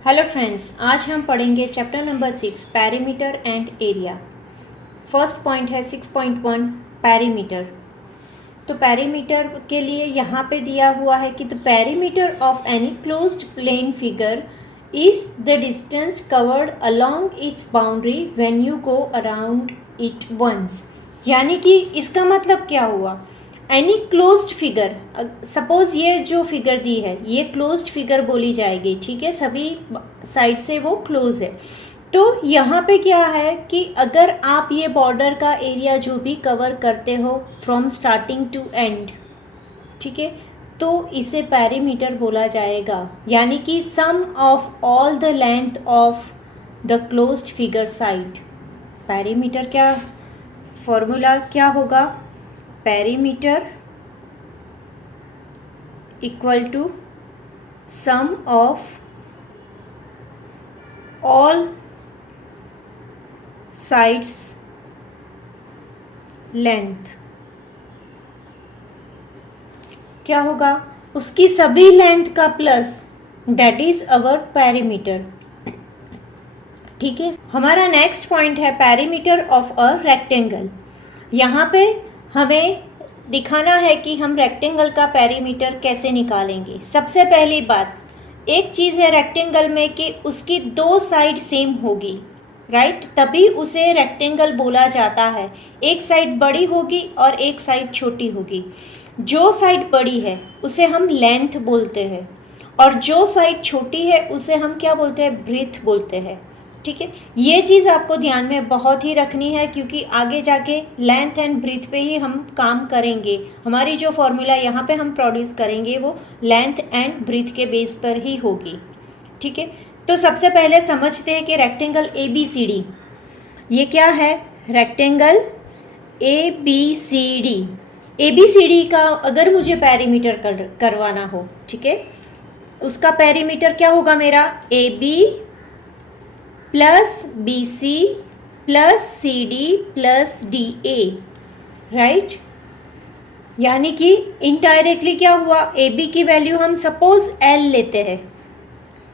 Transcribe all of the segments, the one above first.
Hello friends, आज हम पढ़ेंगे chapter number 6 perimeter and area. First point है 6.1 पेरीमीटर। तो पेरीमीटर के लिए यहाँ पे दिया हुआ है कि the perimeter of any closed plane figure is the distance covered along its boundary when you go around it once. यानी कि इसका मतलब क्या हुआ, एनी क्लोज्ड फिगर, सपोज ये जो फिगर दी है ये क्लोज्ड फिगर बोली जाएगी, ठीक है, सभी साइड से वो क्लोज है। तो यहाँ पे क्या है कि अगर आप ये बॉर्डर का एरिया जो भी कवर करते हो फ्रॉम स्टार्टिंग टू एंड, ठीक है, तो इसे पेरीमीटर बोला जाएगा। यानी कि sum of all the length of the closed figure side. Perimeter क्या फॉर्मूला क्या होगा, perimeter equal to sum of all sides length. क्या होगा, उसकी सभी लेंथ का plus, that is our perimeter. ठीक है, हमारा नेक्स्ट पॉइंट है पेरीमीटर ऑफ अ रेक्टेंगल। यहाँ पे हमें दिखाना है कि हम रेक्टेंगल का पेरीमीटर कैसे निकालेंगे। सबसे पहली बात, एक चीज़ है रेक्टेंगल में कि उसकी दो साइड सेम होगी, राइट, तभी उसे रेक्टेंगल बोला जाता है। एक साइड बड़ी होगी और एक साइड छोटी होगी। जो साइड बड़ी है उसे हम लेंथ बोलते हैं और जो साइड छोटी है उसे हम क्या बोलते हैं, ब्रीथ बोलते हैं। ठीक है, ये चीज़ आपको ध्यान में बहुत ही रखनी है क्योंकि आगे जाके लेंथ एंड ब्रीथ पे ही हम काम करेंगे। हमारी जो फॉर्मूला यहाँ पे हम प्रोड्यूस करेंगे वो लेंथ एंड ब्रीथ के बेस पर ही होगी। ठीक है, तो सबसे पहले समझते हैं कि रेक्टेंगल ABCD ये क्या है। रेक्टेंगल ABCD का अगर मुझे पेरीमीटर करवाना हो, ठीक है, उसका पेरीमीटर क्या होगा मेरा, AB plus BC plus CD plus DA, right. यानी कि इनडायरेक्टली क्या हुआ, AB की वैल्यू हम सपोज L लेते हैं,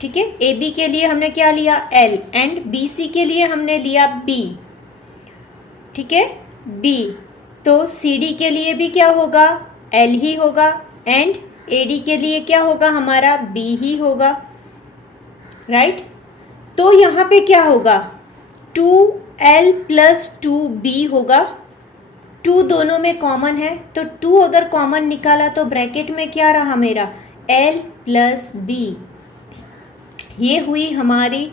ठीक है, AB के लिए हमने क्या लिया L एंड BC के लिए हमने लिया B, ठीक है, B। तो CD के लिए भी क्या होगा, L ही होगा एंड AD के लिए क्या होगा हमारा, B ही होगा, राइट। तो यहाँ पे क्या होगा, 2L प्लस 2B होगा। 2 दोनों में कॉमन है तो 2 अगर कॉमन निकाला तो ब्रैकेट में क्या रहा मेरा, L प्लस B। ये हुई हमारी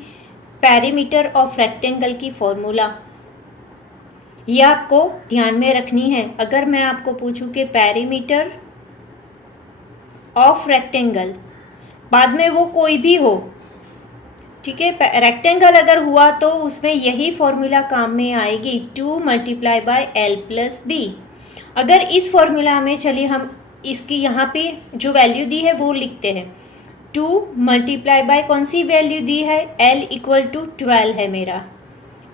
पेरीमीटर ऑफ रेक्टेंगल की फॉर्मूला। ये आपको ध्यान में रखनी है। अगर मैं आपको पूछूं कि पेरीमीटर ऑफ रेक्टेंगल, बाद में वो कोई भी हो, ठीक है, रेक्टेंगल अगर हुआ तो उसमें यही फॉर्मूला काम में आएगी, 2 multiply bye L plus B। अगर इस फॉर्मूला में चलिए हम इसकी यहाँ पे जो वैल्यू दी है वो लिखते हैं, 2 मल्टीप्लाई बाय कौन सी वैल्यू दी है, L इक्वल टू 12 है मेरा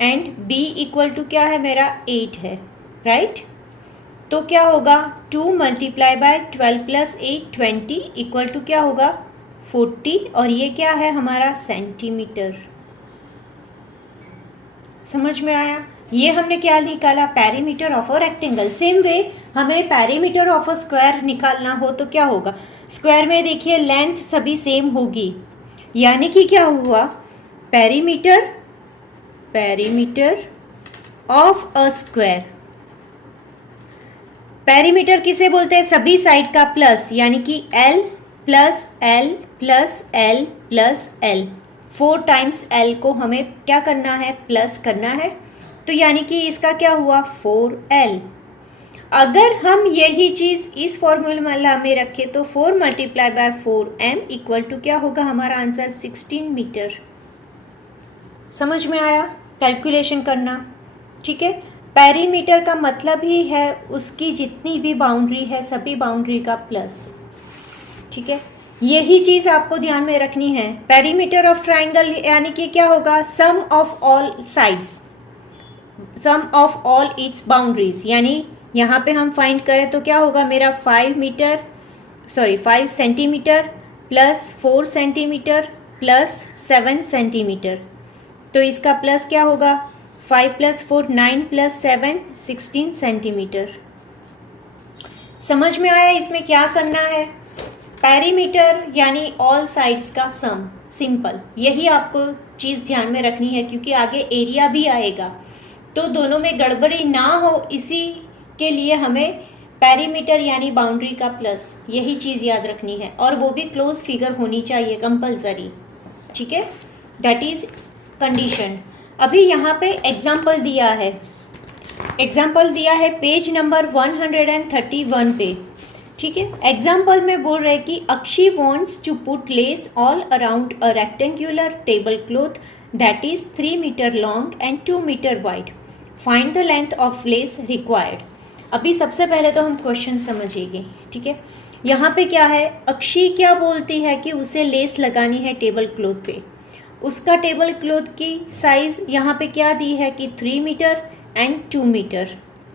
एंड B इक्वल टू क्या है मेरा, 8 है, राइट। तो क्या होगा, 2 multiply by 12 plus 8 20 equal to क्या होगा 40 और ये क्या है हमारा सेंटीमीटर। समझ में आया, ये हमने क्या निकाला, perimeter of a rectangle. Same way हमें पेरीमीटर ऑफ अ स्क्वायर निकालना हो तो क्या होगा, स्क्वायर में देखिए लेंथ सभी सेम होगी, यानी कि क्या हुआ, perimeter of a square. Perimeter किसे बोलते हैं, सभी साइड का प्लस, यानी कि L plus L plus L plus L, 4 times L को हमें क्या करना है, प्लस करना है। तो यानी कि इसका क्या हुआ, 4L। अगर हम यही चीज़ इस फॉर्मूला में रखें तो 4 multiply by 4M equal to क्या होगा हमारा आंसर, 16 मीटर। समझ में आया, कैलकुलेशन करना, ठीक है। पेरीमीटर का मतलब ही है उसकी जितनी भी बाउंड्री है सभी बाउंड्री का प्लस, ठीक है। यही चीज़ आपको ध्यान में रखनी है। पेरीमीटर ऑफ ट्राइंगल यानी कि क्या होगा, sum of all sides, sum of all its boundaries. यानी यहाँ पे हम फाइंड करें तो क्या होगा मेरा 5 centimetre plus 4 centimetre plus 7 centimetre. तो इसका प्लस क्या होगा, 5 + 4 9 + 7 16 सेंटीमीटर। समझ में आया इसमें क्या करना है? पेरीमीटर यानी ऑल साइड्स का सम, सिंपल, यही आपको चीज़ ध्यान में रखनी है क्योंकि आगे एरिया भी आएगा, तो दोनों में गड़बड़ी ना हो इसी के लिए हमें पेरीमीटर यानी बाउंड्री का प्लस, यही चीज़ याद रखनी है, और वो भी क्लोज फिगर होनी चाहिए कंपलसरी, ठीक है, दैट इज़ कंडीशन। अभी यहाँ पे एग्जाम्पल दिया है, पेज नंबर 131 पे, ठीक है। एग्जाम्पल में बोल रहे कि Akshi wants to put lace all around a rectangular table cloth that is 3 metre long and 2 metre wide, find the length of lace required. अभी सबसे पहले तो हम क्वेश्चन समझेंगे, ठीक है। यहाँ पे क्या है, अक्षी क्या बोलती है कि उसे लेस लगानी है टेबल क्लॉथ पे। उसका टेबल क्लॉथ की साइज़ यहाँ पे क्या दी है कि 3 मीटर एंड 2 मीटर,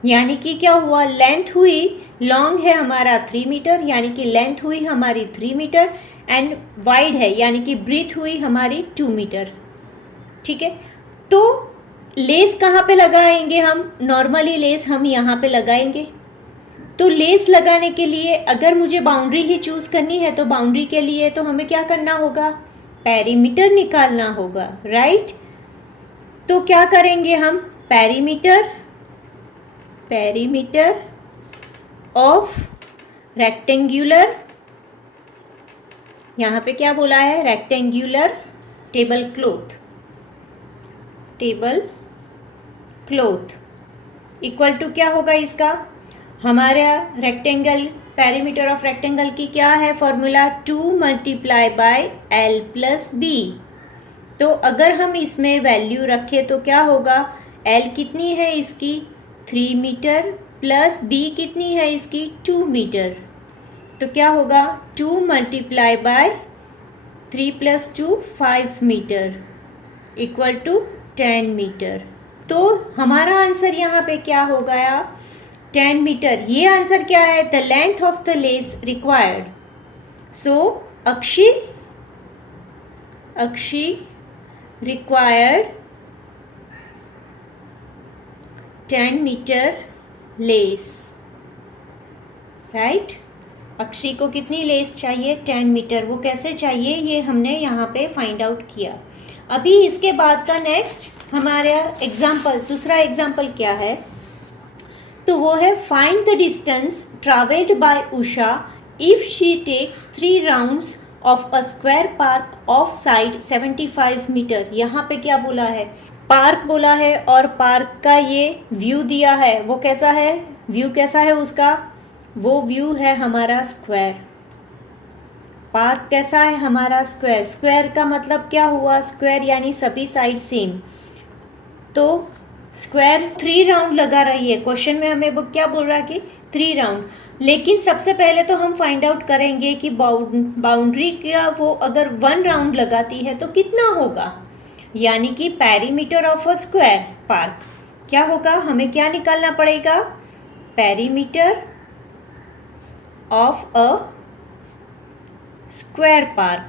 यानी कि क्या हुआ, लेंथ हुई, लॉन्ग है हमारा 3 मीटर यानी कि लेंथ हुई हमारी 3 मीटर, एंड वाइड है यानी कि ब्रीथ हुई हमारी 2 मीटर, ठीक है। तो लेस कहाँ पे लगाएंगे हम, नॉर्मली लेस हम यहाँ पे लगाएंगे। तो लेस लगाने के लिए अगर मुझे बाउंड्री ही चूज़ करनी है तो बाउंड्री के लिए तो हमें क्या करना होगा, पेरीमीटर निकालना होगा, राइट। तो क्या करेंगे हम, पेरीमीटर ऑफ रेक्टेंगुलर, यहाँ पे क्या बोला है, rectangular table cloth equal to क्या होगा इसका, हमारा रेक्टेंगल, पेरीमीटर ऑफ रेक्टेंगल की क्या है फॉर्मूला, 2 × L + B। तो अगर हम इसमें वैल्यू रखें तो क्या होगा, L कितनी है इसकी 3 मीटर प्लस B कितनी है इसकी 2 मीटर, तो क्या होगा 2 × 3 + 2 5 मीटर इक्वल टू 10 मीटर। तो हमारा आंसर यहाँ पे क्या हो गया, 10 मीटर। ये आंसर क्या है, the length of the lace required. So Akshi required 10 metre lace, right. Akshi को कितनी लेस चाहिए, 10 मीटर। वो कैसे चाहिए ये हमने यहाँ पे फाइंड आउट किया। अभी इसके बाद का नेक्स्ट हमारा एग्जाम्पल, दूसरा एग्जाम्पल क्या है, तो वो है find the distance travelled by Usha if she takes 3 rounds of a square park of side 75 metre. यहाँ पे क्या बोला है, पार्क बोला है, और पार्क का ये व्यू दिया है, वो कैसा है, व्यू कैसा है उसका, वो व्यू है हमारा स्क्वायर। पार्क कैसा है हमारा स्क्वायर, स्क्वायर का मतलब क्या हुआ, स्क्वायर यानी सभी साइड सेम। तो स्क्वायर 3 राउंड लगा रही है, क्वेश्चन में हमें वो क्या बोल रहा है कि 3 राउंड। लेकिन सबसे पहले तो हम फाइंड आउट करेंगे कि बाउंड्री का वो अगर 1 राउंड लगाती है तो कितना होगा, यानी कि perimeter of a square park क्या होगा, हमें क्या निकालना पड़ेगा, perimeter of a square park.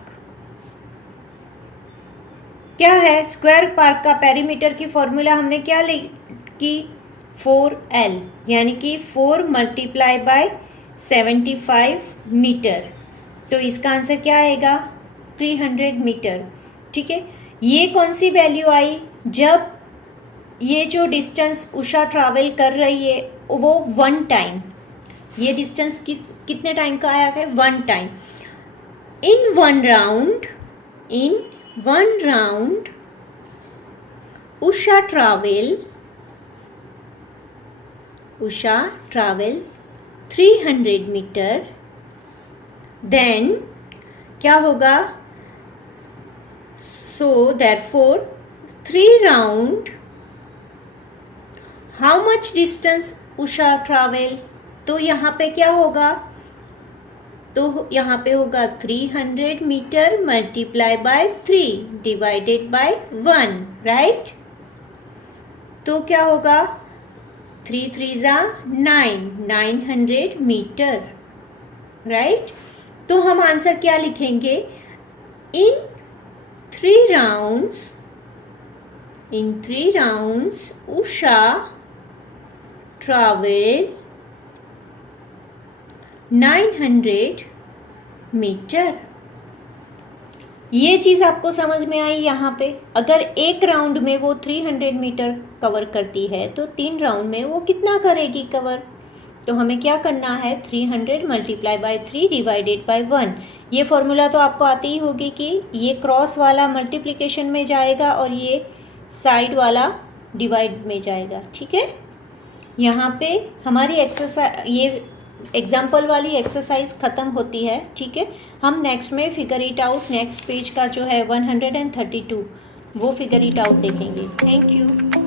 क्या है स्क्वायर पार्क का पेरीमीटर की फॉर्मूला हमने क्या ली कि 4L, यानी कि 4 × 75 मीटर। तो इसका आंसर क्या आएगा, 300 मीटर, ठीक है। ये कौन सी वैल्यू आई, जब ये जो डिस्टेंस उषा ट्रैवल कर रही है वो 1 टाइम, ये डिस्टेंस कितने टाइम का आया है, 1 time. In one round, Usha travels 300 metre. Then क्या होगा, so therefore 3 round, how much distance Usha travel, तो यहाँ पे क्या होगा, तो यहाँ पे होगा 300 मीटर × 3 डिवाइडेड बाय 1, राइट। तो क्या होगा, 3 3 × 9, 900 मीटर, राइट। तो हम आंसर क्या लिखेंगे? इन 3 rounds उषा travel 900 मीटर। ये चीज़ आपको समझ में आई यहाँ पे? अगर एक राउंड में वो 300 मीटर कवर करती है तो 3 राउंड में वो कितना करेगी कवर? तो हमें क्या करना है? 300 मल्टीप्लाई बाय 3 डिवाइडेड बाय 1। ये फॉर्मूला तो आपको आती ही होगी कि ये क्रॉस वाला मल्टीप्लिकेशन में जाएगा और ये साइड वाला डिवाइड में जाएगा। ठीक है, यहाँ पे हमारी एक्सरसाइज, ये एग्जाम्पल वाली एक्सरसाइज ख़त्म होती है। ठीक है, हम नेक्स्ट में figure it out, next page का जो है 132 वो फिगर इट आउट देखेंगे। Thank you.